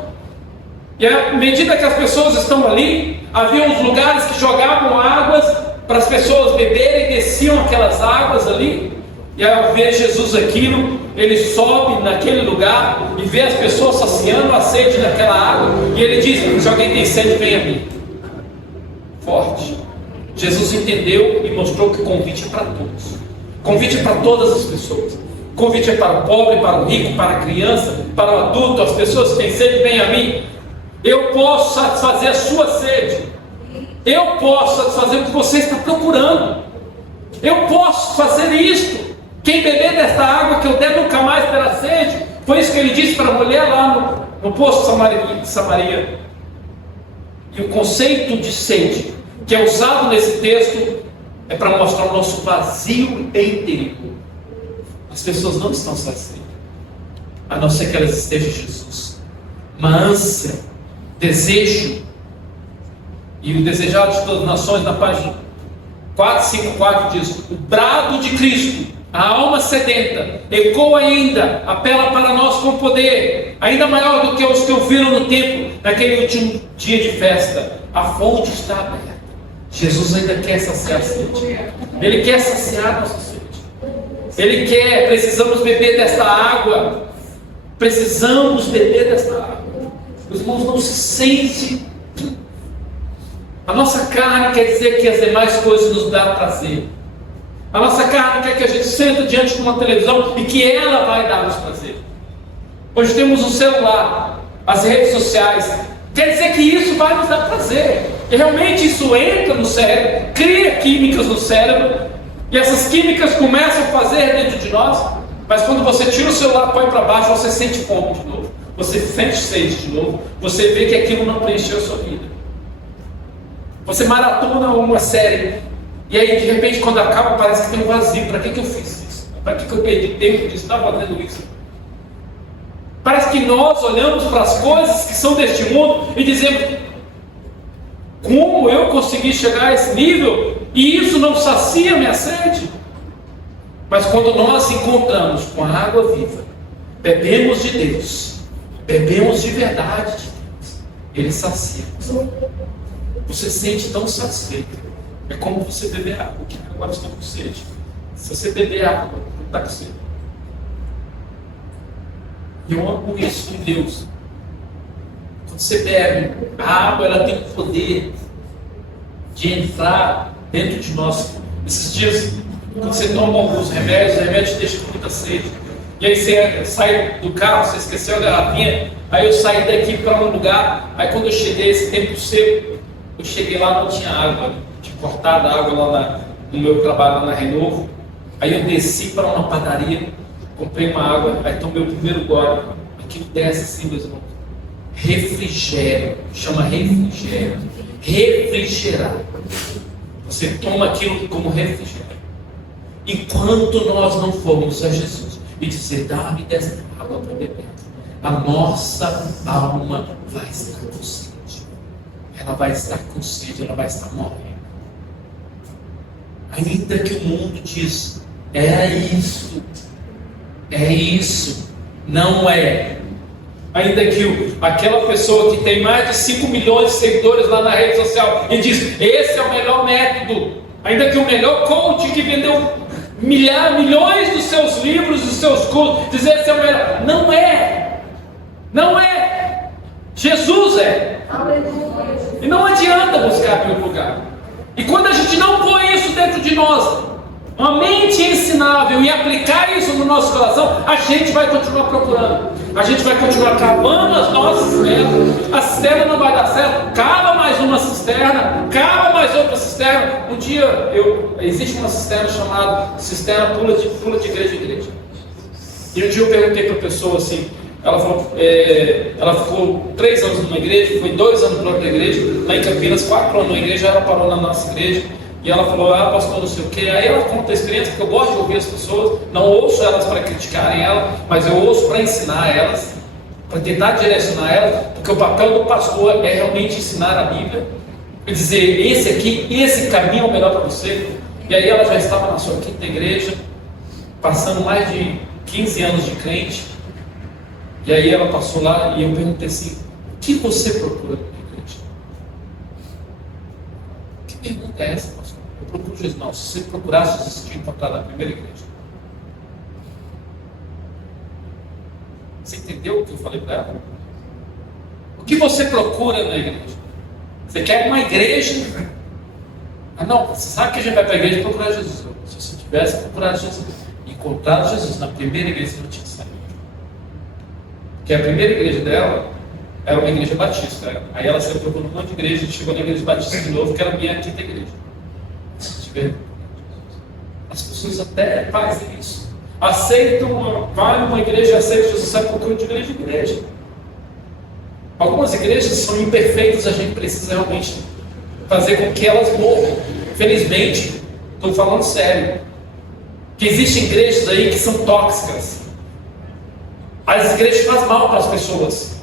E à medida que as pessoas estão ali, havia uns lugares que jogavam águas para as pessoas beberem, desciam aquelas águas ali. E ao ver Jesus aquilo, ele sobe naquele lugar e vê as pessoas saciando a sede daquela água, e ele diz: se alguém tem sede, venha a mim. Forte. Jesus entendeu e mostrou que o convite é para todos. O convite é para todas as pessoas. O convite é para o pobre, para o rico, para a criança, para o adulto. As pessoas que têm sede, venham a mim. Eu posso satisfazer a sua sede. Eu posso satisfazer o que você está procurando. Eu posso fazer isto. Quem beber desta água que eu der nunca mais terá sede. Foi isso que ele disse para a mulher lá no poço de Samaria. E o conceito de sede que é usado nesse texto é para mostrar o nosso vazio interior. As pessoas não estão saciadas, a não ser que elas estejam em Jesus. Uma ânsia, desejo. E o desejado de todas as nações, na página 454 diz: o brado de Cristo, a alma sedenta, ecoa ainda, apela para nós com poder, ainda maior do que os que ouviram no templo, naquele último dia de festa. A fonte está aberta. Jesus ainda quer saciar a sede. Ele quer saciar a nossa sede. Ele quer, precisamos beber desta água. Precisamos beber desta água. Os irmãos, não se sente. A nossa carne quer dizer que as demais coisas nos dão prazer. A nossa carne quer que a gente senta diante de uma televisão e que ela vai dar-nos prazer. Hoje temos o celular, as redes sociais. Quer dizer que isso vai nos dar prazer. E realmente isso entra no cérebro, cria químicas no cérebro, e essas químicas começam a fazer dentro de nós. Mas quando você tira o celular, põe para baixo, você sente fome de novo. Você sente sede de novo. Você vê que aquilo não preencheu a sua vida. Você maratona uma série, e aí de repente quando acaba parece que tem um vazio. Para que eu fiz isso? Para que eu perdi tempo disso? Estava fazendo isso? Parece que nós olhamos para as coisas que são deste mundo e dizemos: como eu consegui chegar a esse nível e isso não sacia minha sede? Mas quando nós encontramos com a água viva, bebemos de Deus, bebemos de verdade de Deus, Ele sacia. Você se sente tão satisfeito. É como você beber água. Agora estou com sede. Se você beber água, não está com sede. E eu amo isso em Deus. Quando você bebe, a água ela tem o poder de entrar dentro de nós. Esses dias, quando você toma alguns remédios, o remédio te deixa com muita sede. E aí você sai do carro, você esqueceu a garrafinha. Aí eu saí daqui para um lugar. Aí quando eu cheguei, esse tempo seco, eu cheguei lá, não tinha água. Tinha cortado a água lá no meu trabalho lá na Renovo. Aí eu desci para uma padaria, comprei uma água, aí tomei o primeiro gole. Aquilo desce assim, meus irmãos. Refrigério, chama refrigério. Refrigerar. Você toma aquilo como refrigério. Enquanto nós não formos a Jesus e dizer: dá-me dessa água para beber, a nossa alma vai estar com sede. Ela vai estar com sede, ela vai estar morrendo. Ainda que o mundo diz: é isso, não é. Ainda que aquela pessoa que tem mais de 5 milhões de seguidores lá na rede social e diz: esse é o melhor método. Ainda que o melhor coach que vendeu milhões dos seus livros, dos seus cursos, diz: esse é o melhor. Não é. Não é. Jesus é. E não adianta buscar em outro lugar. E quando a gente não põe isso dentro de nós, uma mente ensinável, e aplicar isso no nosso coração, a gente vai continuar procurando. A gente vai continuar cavando as nossas cisternas. A cisterna não vai dar certo. Cava mais uma cisterna, cava mais outra cisterna. Um dia, existe uma cisterna chamada cisterna pula de igreja em igreja. E um dia eu perguntei para a pessoa assim, ela falou, ela ficou 3 anos numa igreja, foi 2 anos para outra igreja, lá em Campinas, 4 anos numa igreja, ela parou na nossa igreja. E ela falou: pastor, não sei o que. Aí ela conta a experiência, porque eu gosto de ouvir as pessoas. Não ouço elas para criticarem ela, mas eu ouço para ensinar elas, para tentar direcionar elas, porque o papel do pastor é realmente ensinar a Bíblia, e dizer: esse aqui, esse caminho é o melhor para você. E aí ela já estava na sua 5ª igreja, passando mais de 15 anos de crente. E aí ela passou lá e eu perguntei assim: o que você procura na igreja? Que pergunta é essa, pastor? Eu procuro Jesus. Não, se você procurasse, você tinha encontrado na primeira igreja. Você entendeu o que eu falei para ela? O que você procura na igreja? Você quer uma igreja? Ah, não, você sabe que a gente vai para a igreja procurar Jesus. Se você tivesse procurado Jesus, encontrado Jesus na primeira igreja, você não tinha saído. Porque a primeira igreja dela era uma igreja batista. Aí ela se procurou num monte de igreja e chegou na igreja batista de novo, que era a minha quinta igreja. As pessoas até fazem isso. Aceitam, vai numa igreja, aceitam Jesus, sabe por que eu de igreja em igreja. Algumas igrejas são imperfeitas, a gente precisa realmente fazer com que elas morram. Felizmente, estou falando sério, que existem igrejas aí que são tóxicas. As igrejas fazem mal para as pessoas,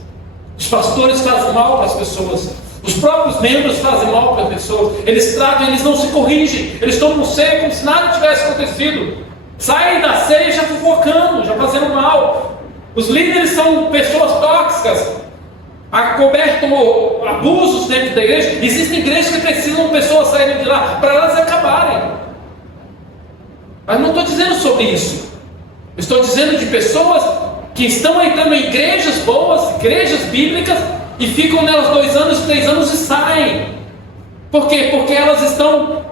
os pastores fazem mal para as pessoas, os próprios membros fazem mal para as pessoas. Eles tratam, eles não se corrigem, eles tomam ceia como se nada tivesse acontecido, saem da ceia já fofocando, já fazendo mal. Os líderes são pessoas tóxicas, acobertam abusos dentro da igreja. Existem igrejas que precisam pessoas saírem de lá para elas acabarem. Mas não estou dizendo sobre isso. Estou dizendo de pessoas que estão entrando em igrejas boas, igrejas bíblicas, e ficam nelas 2 anos, 3 anos e saem. Por quê? Porque elas estão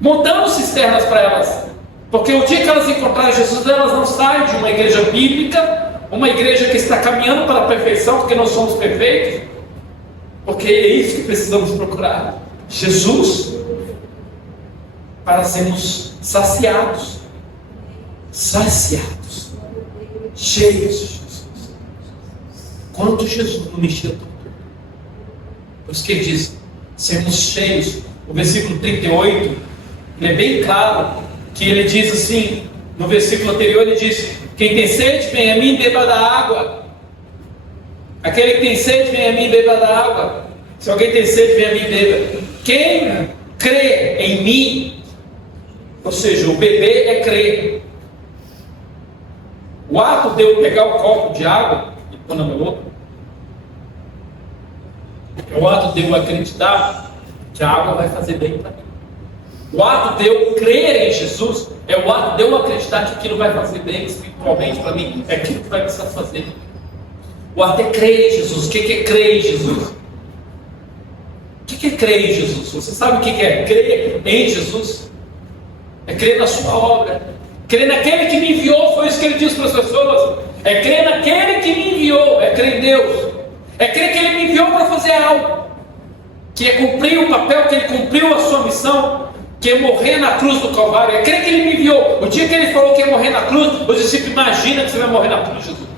montando cisternas para elas. Porque o dia que elas encontrarem Jesus, elas não saem de uma igreja bíblica, uma igreja que está caminhando para a perfeição, porque nós somos perfeitos. Porque é isso que precisamos procurar: Jesus, para sermos saciados, cheios de Jesus. Quanto Jesus não me encheu tudo. Por isso que ele diz, sermos cheios. O versículo 38, ele é bem claro, que ele diz assim, no versículo anterior ele diz: quem tem sede, vem a mim e beba da água. Aquele que tem sede, vem a mim e beba da água. Se alguém tem sede, vem a mim e beba. Quem crê em mim, ou seja, o beber é crer. O ato de eu pegar o copo de água e pôr na minha boca, é o ato de eu acreditar que a água vai fazer bem para mim. O ato de eu crer em Jesus é o ato de eu acreditar que aquilo vai fazer bem espiritualmente para mim. É aquilo que vai me satisfazer. O ato é crer em Jesus. O que é crer em Jesus? O que é crer em Jesus? Você sabe o que é crer em Jesus? É crer na sua obra. Crer naquele que me enviou, foi isso que ele disse para as pessoas. É crer naquele que me enviou, é crer em Deus. É crer que ele me enviou para fazer algo, que é cumprir o papel, que ele cumpriu a sua missão, que é morrer na cruz do Calvário. É crer que ele me enviou. O dia que ele falou que ia morrer na cruz, os discípulos: imagina que você vai morrer na cruz, Jesus.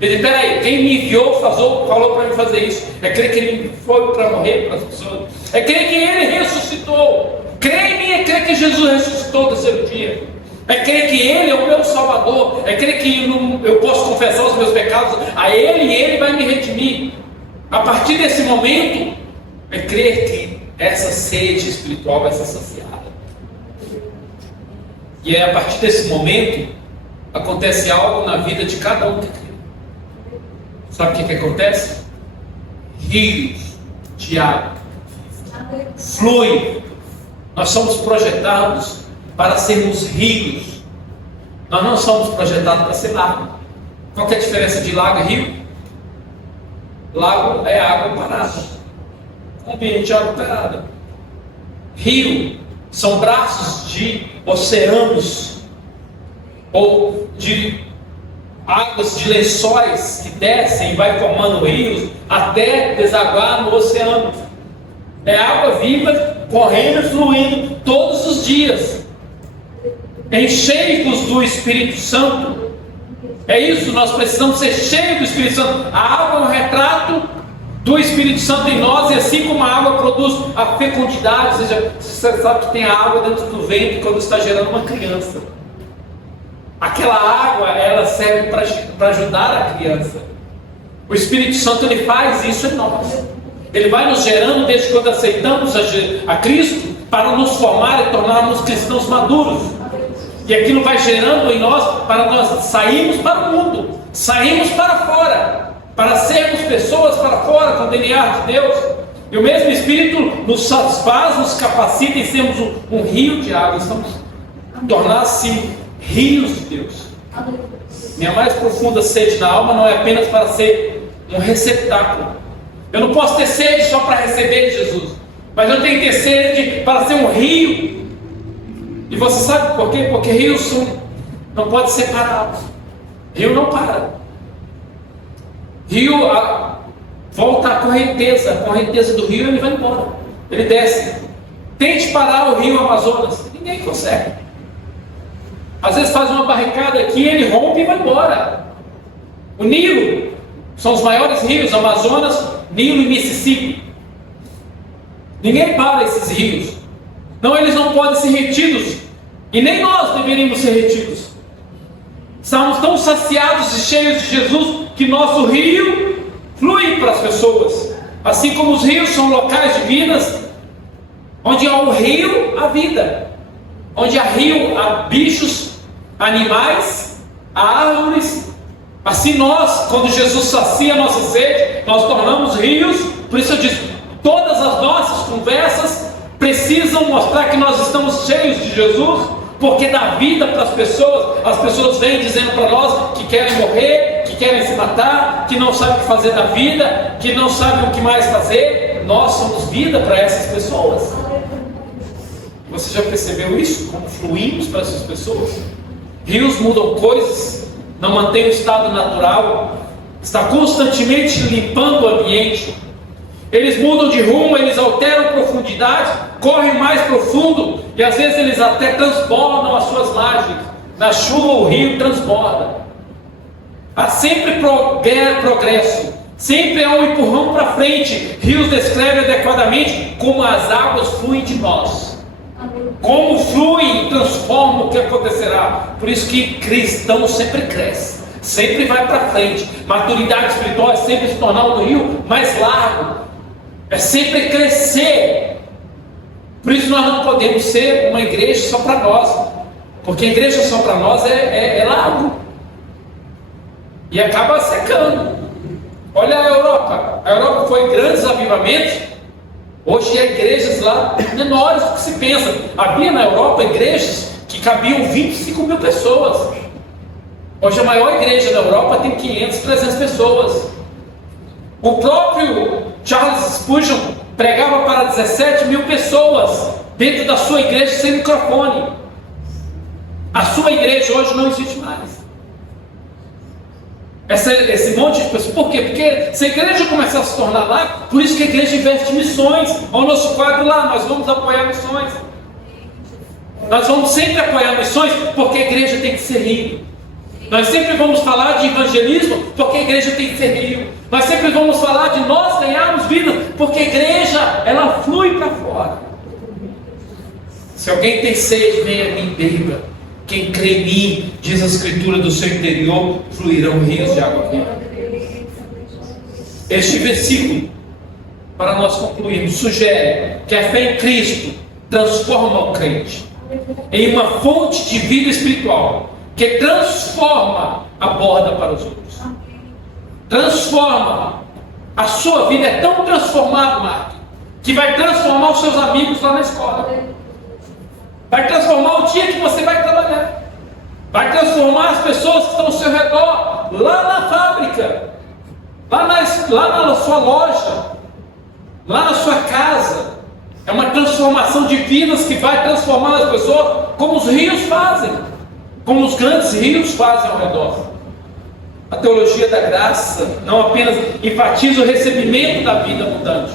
Ele disse: peraí, quem me enviou falou para mim fazer isso. É crer que ele foi para morrer para as pessoas. É crer que ele ressuscitou. Crer em mim é crer que Jesus ressuscitou no terceiro dia. É crer que ele é o meu Salvador. É crer que eu posso confessar os meus pecados a ele e ele vai me redimir. A partir desse momento, é crer que essa sede espiritual vai ser saciada. E é a partir desse momento acontece algo na vida de cada um que crê. Sabe o que acontece? Rios de água fluem. Nós somos projetados para sermos rios. Nós não somos projetados para ser lago. Qual que é a diferença de lago e rio? Lago é água parada, ambiente de água parada. Rio são braços de oceanos, ou de águas de lençóis que descem e vai formando rios até desaguar no oceano. É água viva correndo, fluindo todos os dias. Enchei-vos do Espírito Santo. É isso, nós precisamos ser cheios do Espírito Santo. A água é um retrato do Espírito Santo em nós, e assim como a água produz a fecundidade, ou seja, você sabe que tem água dentro do ventre quando está gerando uma criança. Aquela água, ela serve para ajudar a criança. O Espírito Santo, ele faz isso em nós. Ele vai nos gerando desde quando aceitamos a Cristo, para nos formar e tornarmos cristãos maduros. E aquilo vai gerando em nós para nós sairmos para o mundo, sairmos para fora, para sermos pessoas para fora com o DNA de Deus. E o mesmo Espírito nos satisfaz, nos capacita em sermos um rio de água. Estamos tornar-se rios de Deus. Minha mais profunda sede na alma não é apenas para ser um receptáculo. Eu não posso ter sede só para receber de Jesus, mas eu tenho que ter sede para ser um rio. E você sabe por quê? Porque rios não podem ser parados. Rio não para. Rio volta à correnteza. A correnteza do rio, ele vai embora. Ele desce. Tente parar o rio Amazonas. Ninguém consegue. Às vezes faz uma barricada aqui, ele rompe e vai embora. O Nilo, são os maiores rios, Amazonas, Nilo e Mississippi. Ninguém para esses rios. Não, eles não podem ser retidos. E nem nós deveríamos ser retidos. Estamos tão saciados e cheios de Jesus que nosso rio flui para as pessoas. Assim como os rios são locais de vidas, onde há um rio, há vida. Onde há rio, há bichos, animais, há árvores. Assim nós, quando Jesus sacia a nossa sede, nós tornamos rios. Por isso eu disse, todas as nossas conversas precisam mostrar que nós estamos cheios de Jesus, porque dá vida para as pessoas vêm dizendo para nós que querem morrer, que querem se matar, que não sabem o que fazer da vida, que não sabem o que mais fazer. Nós somos vida para essas pessoas. Você já percebeu isso? Como fluímos para essas pessoas? Rios mudam coisas, não mantém o estado natural, está constantemente limpando o ambiente. Eles mudam de rumo, eles alteram profundidade, correm mais profundo e às vezes eles até transbordam as suas margens. Na chuva o rio transborda. Há sempre progresso, sempre há um empurrão para frente. Rios descreve adequadamente como as águas fluem de nós. Como fluem e transformam o que acontecerá. Por isso que cristão sempre cresce, sempre vai para frente. Maturidade espiritual é sempre se tornar um rio mais largo, é sempre crescer. Por isso nós não podemos ser uma igreja só para nós, porque a igreja só para nós é largo e acaba secando. Olha a Europa foi grandes avivamentos. Hoje há igrejas lá menores do que se pensa. Havia na Europa igrejas que cabiam 25 mil pessoas. Hoje a maior igreja da Europa tem 500, 300 pessoas. O próprio Charles Spurgeon pregava para 17 mil pessoas dentro da sua igreja sem microfone. A sua igreja hoje não existe mais. Esse monte de pessoas. Por quê? Porque se a igreja começar a se tornar lá, por isso que a igreja investe em missões. Olha o nosso quadro lá, nós vamos apoiar missões. Nós vamos sempre apoiar missões, porque a igreja tem que ser rio. Nós sempre vamos falar de evangelismo, porque a igreja tem que ser rio. Nós sempre vamos falar de nós ganharmos vida, porque a igreja, ela flui para fora. Se alguém tem sede, venha a mim, beba. Quem crê em mim, diz a Escritura, do seu interior fluirão rios de água viva. Este versículo, para nós concluirmos, sugere que a fé em Cristo transforma o crente em uma fonte de vida espiritual, que transforma a borda para os outros. Transforma. A sua vida é tão transformada, Mark, que vai transformar os seus amigos lá na escola. Vai transformar o dia que você vai trabalhar. Vai transformar as pessoas que estão ao seu redor, lá na fábrica, lá na sua loja, lá na sua casa. É uma transformação de vidas que vai transformar as pessoas, como os rios fazem, como os grandes rios fazem ao redor. A teologia da graça não apenas enfatiza o recebimento da vida abundante.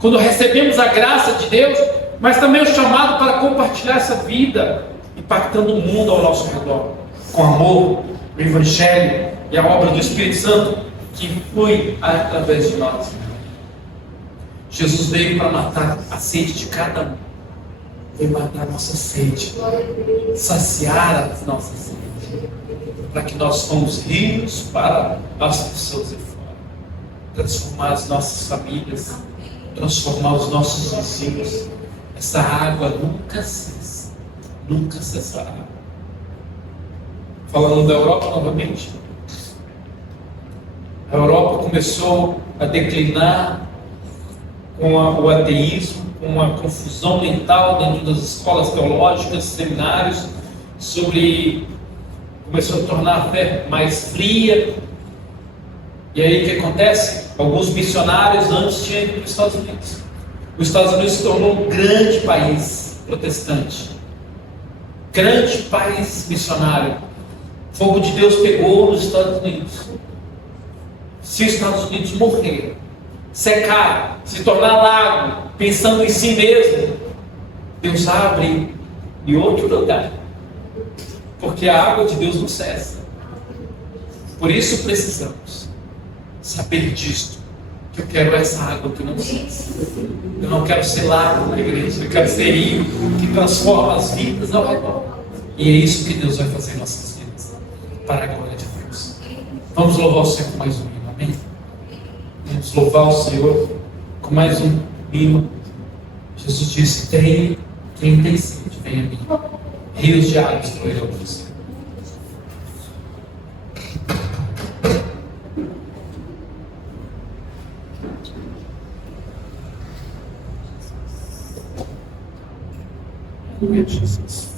Quando recebemos a graça de Deus, mas também o chamado para compartilhar essa vida, impactando o mundo ao nosso redor, com amor, o Evangelho e a obra do Espírito Santo que flui através de nós. Jesus veio para matar a sede de cada um, veio matar a nossa sede, saciar as nossas sedes, para que nós fomos rios para as pessoas de fora, transformar as nossas famílias, transformar os nossos vizinhos. Essa água nunca cessa, nunca cessará. Falando da Europa novamente, a Europa começou a declinar com o ateísmo, com a confusão mental dentro das escolas teológicas, seminários, começou a tornar a fé mais fria. E aí o que acontece? Alguns missionários antes tinham ido para os Estados Unidos. Os Estados Unidos se tornou um grande país protestante, grande país missionário. O fogo de Deus pegou nos Estados Unidos. Se os Estados Unidos morrer, secar, se tornar lago, pensando em si mesmo, Deus abre em outro lugar, porque a água de Deus não cessa. Por isso precisamos saber disto, que eu quero essa água que não cessa. Eu não quero ser lago na igreja, eu quero ser rio que transforma as vidas ao redor. E é isso que Deus vai fazer em nossas vidas, para a glória de Deus. Vamos louvar o Senhor com mais um hino, amém? Vamos louvar o Senhor com mais um hino. Jesus disse: quem tem sede, venha a mim. Rios de águas fluirão para você. Aleluia, Jesus.